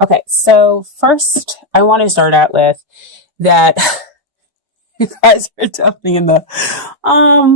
Okay, so first I want to start out with that you guys are definitely in the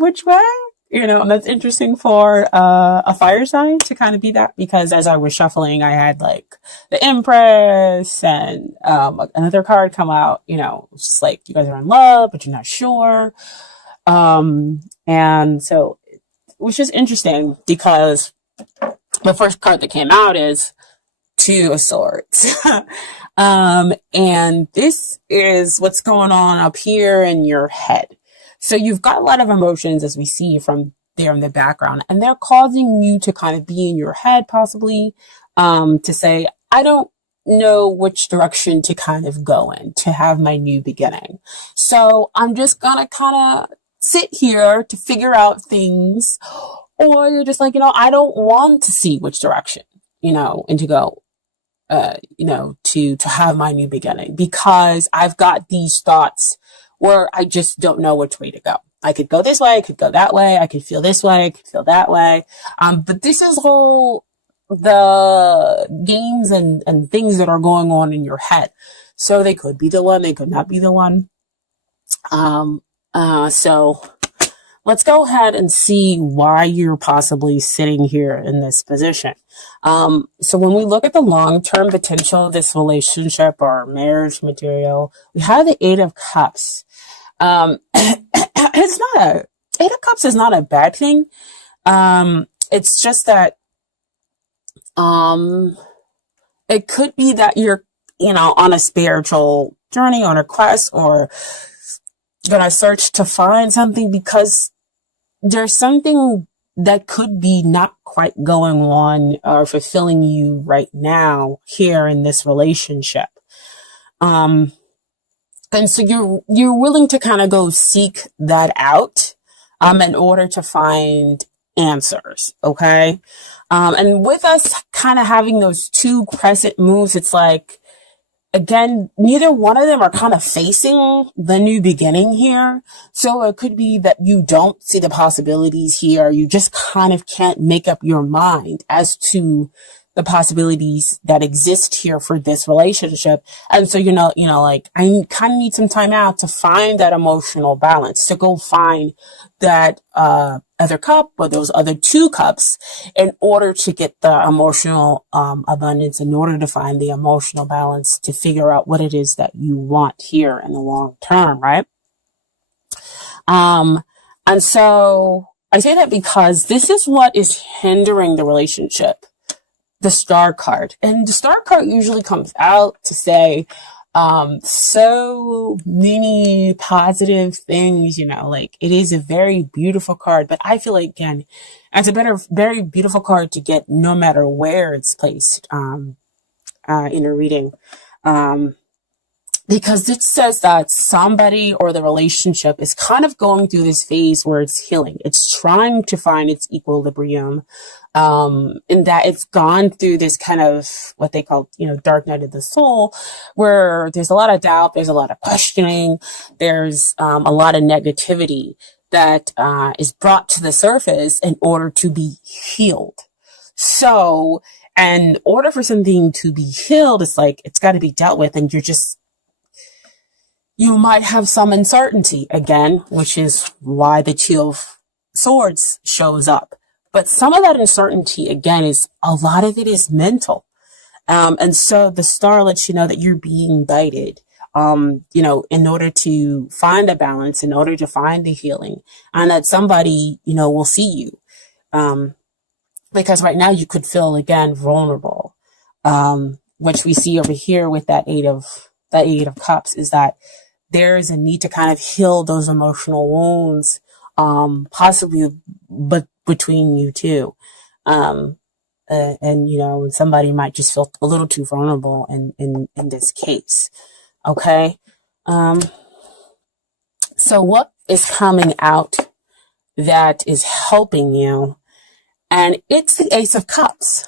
which way? And that's interesting for a fire sign to kind of be that, because as I was shuffling, I had like the Empress and another card come out. It's just like you guys are in love, but you're not sure. And so, which is interesting because the first card that came out is Two of Swords. And this is what's going on up here in your head. So you've got a lot of emotions, as we see from there in the background, and they're causing you to kind of be in your head, possibly, to say, I don't know which direction to kind of go in to have my new beginning. So I'm just gonna kind of sit here to figure out things. Or you're just like, I don't want to see which direction, and to go, to have my new beginning, because I've got these thoughts where I just don't know which way to go. I could go this way, I could go that way, I could feel this way, I could feel that way. But this is all the games and things that are going on in your head. So they could be the one, they could not be the one. So let's go ahead and see why you're possibly sitting here in this position. So when we look at the long-term potential of this relationship or marriage material, we have the Eight of Cups. Eight of Cups is not a bad thing. It's just that, it could be that you're, on a spiritual journey, on a quest, or gonna search to find something, because there's something that could be not quite going on or fulfilling you right now here in this relationship. And so you're willing to kind of go seek that out, in order to find answers. Okay. And with us kind of having those two crescent moves, it's like, again, neither one of them are kind of facing the new beginning here. So it could be that you don't see the possibilities here. You just kind of can't make up your mind as to the possibilities that exist here for this relationship. And so, like, I kind of need some time out to find that emotional balance, to go find that, other cup or those other two cups in order to get the emotional, abundance, in order to find the emotional balance, to figure out what it is that you want here in the long term. Right. And so I say that because this is what is hindering the relationship. The Star card. And the Star card usually comes out to say, so many positive things, like it is a very beautiful card, but I feel like, again, it's very beautiful card to get no matter where it's placed, in a reading. Because it says that somebody or the relationship is kind of going through this phase where it's healing. It's trying to find its equilibrium, in that it's gone through this kind of what they call, dark night of the soul, where there's a lot of doubt, there's a lot of questioning, there's a lot of negativity that is brought to the surface in order to be healed. So, in order for something to be healed, it's like it's got to be dealt with, and you might have some uncertainty again, which is why the Two of Swords shows up. But some of that uncertainty, again, a lot of it is mental. And so the Star lets you know that you're being guided, in order to find a balance, in order to find the healing, and that somebody, will see you. Because right now you could feel, again, vulnerable, which we see over here with that Eight of Cups, is that there's a need to kind of heal those emotional wounds, possibly, but between you two. And somebody might just feel a little too vulnerable in this case. Okay. So what is coming out that is helping you? And it's the Ace of Cups,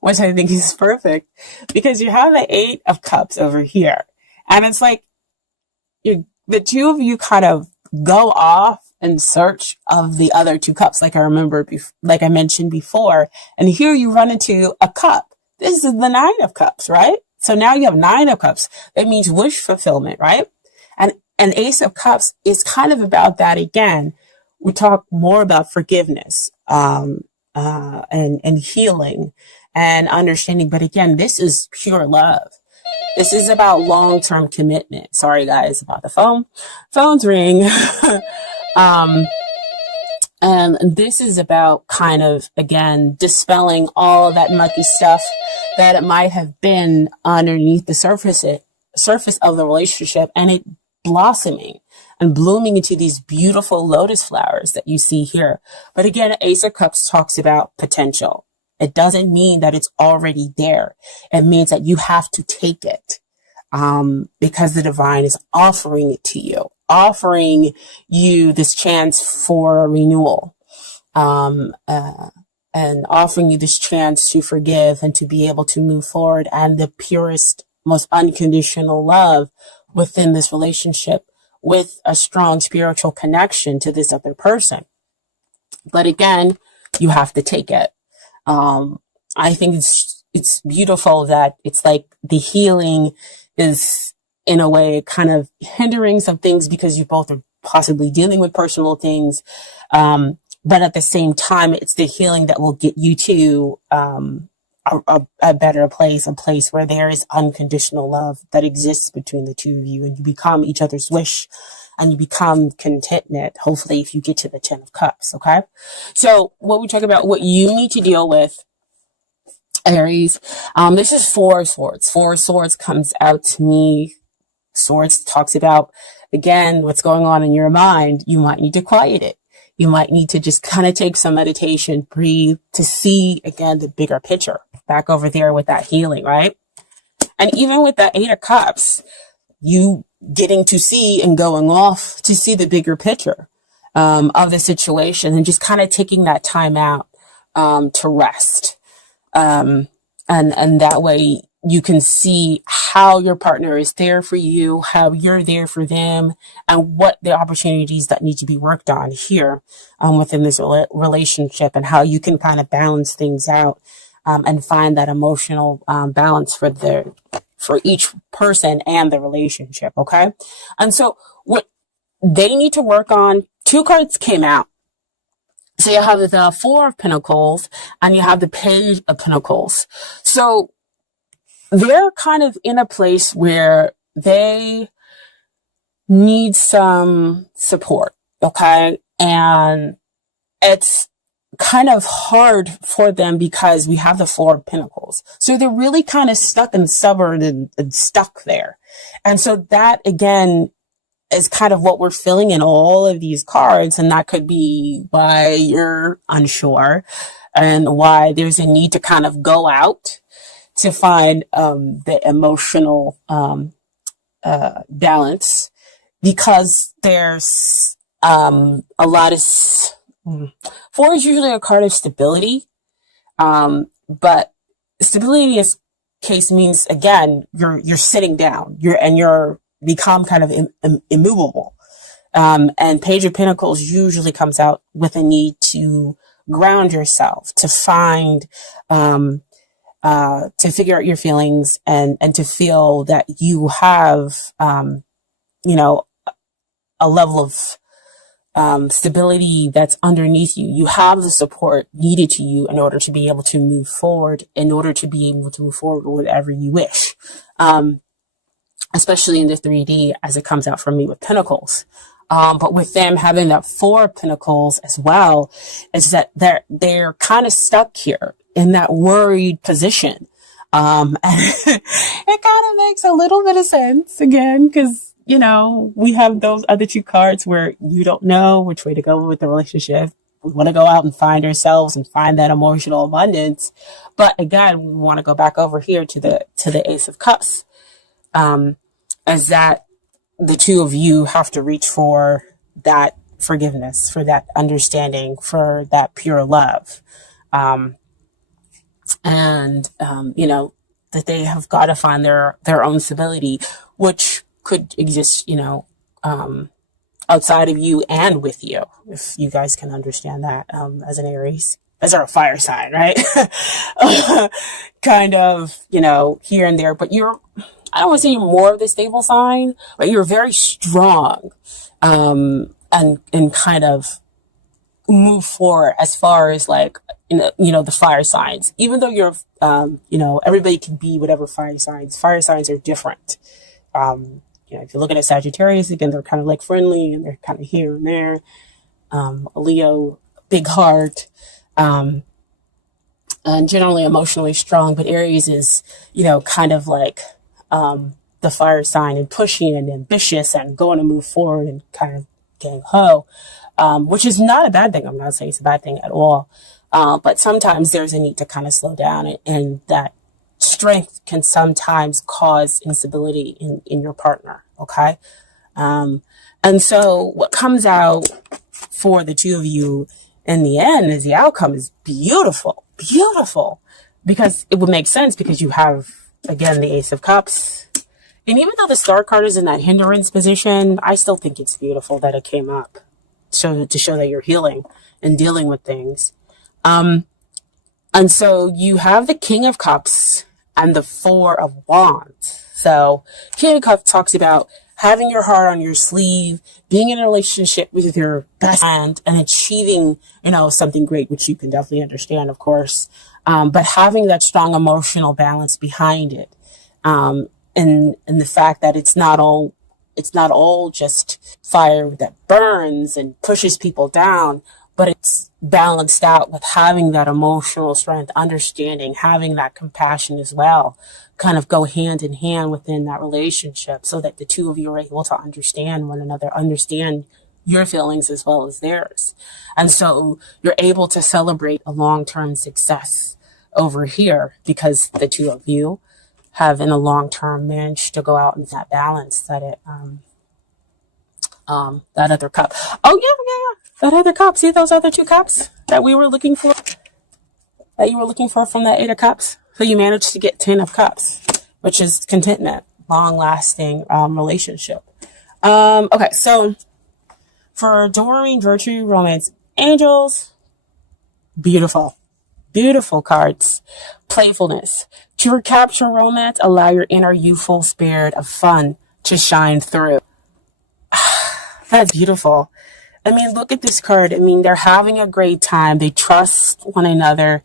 which I think is perfect, because you have the Eight of Cups over here. And it's like, the two of you kind of go off in search of the other two cups, like I mentioned before. And here you run into a cup. This is the Nine of Cups, right? So now you have 9 of Cups. That means wish fulfillment, right? And Ace of Cups is kind of about that again. We talk more about forgiveness, and healing and understanding. But again, this is pure love. This is about long-term commitment. Sorry guys about the phone. Phones ring. And this is about kind of, again, dispelling all of that mucky stuff that it might have been underneath the surface of the relationship, and it blossoming and blooming into these beautiful lotus flowers that you see here. But again, Ace of Cups talks about potential. It doesn't mean that it's already there. It means that you have to take it, because the divine is offering it to you, offering you this chance for a renewal, and offering you this chance to forgive and to be able to move forward, and the purest, most unconditional love within this relationship with a strong spiritual connection to this other person. But again, you have to take it. I think it's beautiful that it's like the healing is in a way kind of hindering some things because you both are possibly dealing with personal things. But at the same time, it's the healing that will get you to, a better place, a place where there is unconditional love that exists between the two of you, and you become each other's wish, and you become contentment, hopefully, if you get to the 10 of Cups, okay? So what we talk about, what you need to deal with, Aries, this is 4 of Swords. 4 of Swords comes out to me. Swords talks about, again, what's going on in your mind. You might need to quiet it. You might need to just kind of take some meditation, breathe, to see, again, the bigger picture. Back over there with that healing, right? And even with that 8 of Cups, you getting to see and going off to see the bigger picture, of the situation, and just kind of taking that time out, to rest. And that way you can see how your partner is there for you, how you're there for them, and what the opportunities that need to be worked on here, within this relationship, and how you can kind of balance things out, and find that emotional, balance for each person and the relationship. Okay. And so what they need to work on, 2 cards came out. So you have the 4 of Pentacles and you have the Page of Pentacles. So they're kind of in a place where they need some support. Okay. And it's kind of hard for them because we have the 4 of Pentacles. So they're really kind of stuck and stubborn and stuck there. And so that, again, is kind of what we're feeling in all of these cards. And that could be why you're unsure and why there's a need to kind of go out to find the emotional balance, because there's a lot of 4 is usually a card of stability, but stability in this case means, again, you're sitting down, you're become kind of immovable. And Page of Pentacles usually comes out with a need to ground yourself, to find, to figure out your feelings, and to feel that you have, a level of stability that's underneath you. You have the support needed to you in order to be able to move forward, with whatever you wish. Especially in the 3D, as it comes out for me with Pentacles. But with them having that 4 of Pentacles as well, is that they're kind of stuck here in that worried position. And it kind of makes a little bit of sense, again, because, we have those other 2 cards where you don't know which way to go with the relationship. We want to go out and find ourselves and find that emotional abundance. But again, we want to go back over here to the Ace of Cups. As that the 2 of you have to reach for that forgiveness, for that understanding, for that pure love. That they have got to find their own stability, which could exist, outside of you and with you, if you guys can understand that, as an Aries. as our fire sign, right? Kind of, here and there, but I don't want to say you're more of the stable sign, but you're very strong, and kind of move forward as far as like, the fire signs, even though you're, everybody can be whatever fire signs are different. If you're looking at Sagittarius, again, they're kind of like friendly and they're kind of here and there. Leo, big heart, and generally emotionally strong, but Aries is, kind of like, the fire sign and pushy and ambitious and going to move forward and kind of gang ho, which is not a bad thing. I'm not saying it's a bad thing at all. But sometimes there's a need to kind of slow down, and that strength can sometimes cause instability in your partner. Okay. And so what comes out for the two of you in the end is the outcome is beautiful, beautiful, because it would make sense because you have, again, the Ace of Cups. And even though the Star card is in that hindrance position, I still think it's beautiful that it came up to show that you're healing and dealing with things. And so you have the King of Cups and the Four of Wands. So King of Cups talks about having your heart on your sleeve, being in a relationship with your best friend and achieving, something great, which you can definitely understand, of course. But having that strong emotional balance behind it. And the fact that it's not all just fire that burns and pushes people down, but it's balanced out with having that emotional strength, understanding, having that compassion as well, kind of go hand in hand within that relationship so that the two of you are able to understand one another, understand your feelings as well as theirs. And so you're able to celebrate a long-term success over here because the two of you have in a long-term managed to go out in that balance that that other cup. Oh yeah. That other cup. See those other two cups that we were looking for? That you were looking for from that 8 of Cups? So you managed to get 10 of Cups, which is contentment, long-lasting relationship. Okay, so for Doreen, Virtue, Romance, Angels, beautiful. Beautiful cards. Playfulness. To recapture romance, allow your inner youthful spirit of fun to shine through. That's beautiful. I mean, look at this card. I mean, they're having a great time. They trust one another.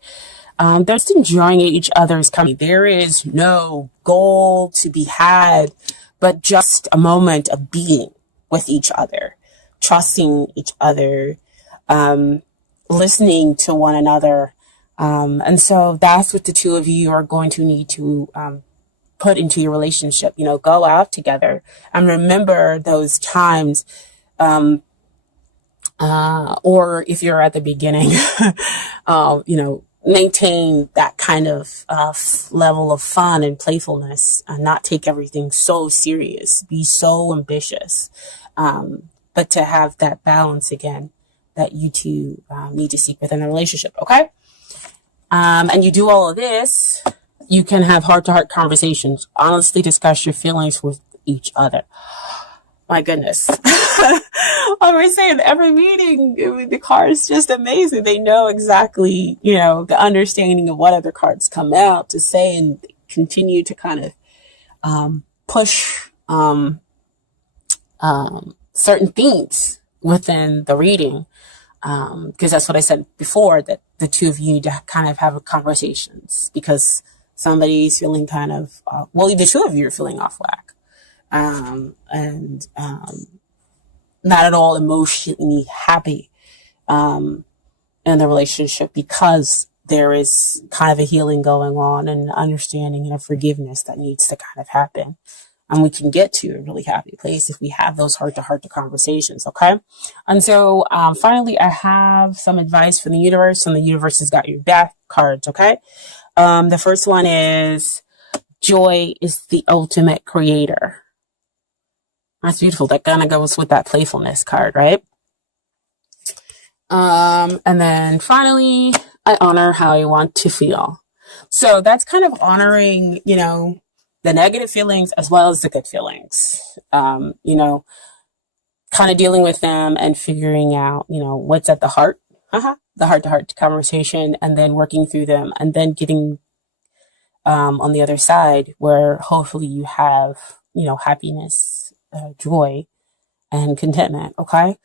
They're just enjoying each other's company. There is no goal to be had, but just a moment of being with each other, trusting each other, listening to one another. And so that's what the two of you are going to need to put into your relationship. Go out together and remember those times. Or if you're at the beginning, maintain that kind of level of fun and playfulness and not take everything so serious, be so ambitious, but to have that balance again that you two need to seek within a relationship. Okay. And you do all of this, you can have heart-to-heart conversations, honestly discuss your feelings with each other. My goodness. I was saying every meeting, the cards just amazing. They know exactly, the understanding of what other cards come out to say and continue to kind of push certain themes within the reading. Because that's what I said before, that the two of you need to kind of have conversations because somebody's feeling kind of, the two of you are feeling off whack. And not at all emotionally happy in the relationship because there is kind of a healing going on and understanding and a forgiveness that needs to kind of happen. And we can get to a really happy place if we have those heart-to-heart conversations, okay? And so finally, I have some advice from the universe, and the universe has got your back cards, okay? The first one is, joy is the ultimate creator. That's beautiful. That kind of goes with that playfulness card, right? And then finally, I honor how I want to feel. So that's kind of honoring, the negative feelings as well as the good feelings, kind of dealing with them and figuring out, what's at the heart The heart-to-heart conversation, and then working through them, and then getting on the other side where hopefully you have, happiness, joy, and contentment. Okay.